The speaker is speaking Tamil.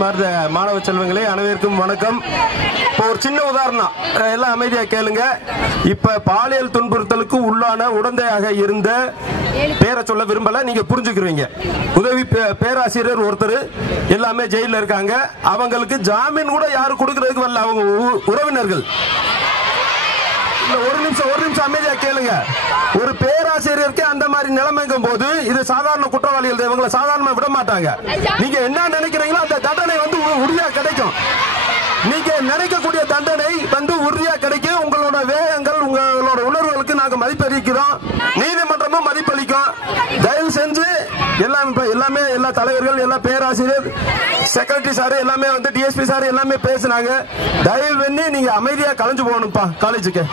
அன்பார்ந்த மாணவ செல்வங்களே, அனைவருக்கும் வணக்கம். இப்போ ஒரு சின்ன உதாரணம், எல்லாம் அமைதியா கேளுங்க. இப்ப பாலியல் துன்புறுத்தலுக்கு உள்ளான உடந்தையாக இருந்த பேரை சொல்ல விரும்பல, நீங்க புரிஞ்சுக்கிறீங்க. உதவி பேராசிரியர் ஒருத்தர் எல்லாமே ஜெயில இருக்காங்க. அவங்களுக்கு ஜாமீன் கூட யாரும் கொடுக்கறதுக்கு வரல, அவங்க உறவினர்கள். ஒரு நிமிஷம் அமைதியா கேளுங்க. ஒரு பேராசிரியருக்கு அந்த மாதிரி நிலைமைங்கும் போது இது சாதாரண குற்றவாளிகள், இவங்களை சாதாரணமா விட மாட்டாங்க. நீங்க என்ன நினைக்கிறீங்களோ அந்த தண்டனை வந்து உறுதியா கிடைக்கும். நீங்க நினைக்கக்கூடிய தண்டனை வந்து உறுதியா கிடைக்கும். உங்களோட வேகங்கள், உங்களோட உணர்வுகளுக்கு நாங்க மதிப்பளிக்கிறோம், நீதிமன்றமும் மதிப்பளிக்கும். தயவு செஞ்சு எல்லாமே எல்லா தலைவர்கள், எல்லா பேராசிரியர், செக்ரட்டரி சார் எல்லாமே வந்து டிஎஸ்பி சார் எல்லாமே பேசினாங்க. தயவு பண்ணி நீங்க அமைதியா கலைஞ்சு போகணும்ப்பா காலேஜுக்கு.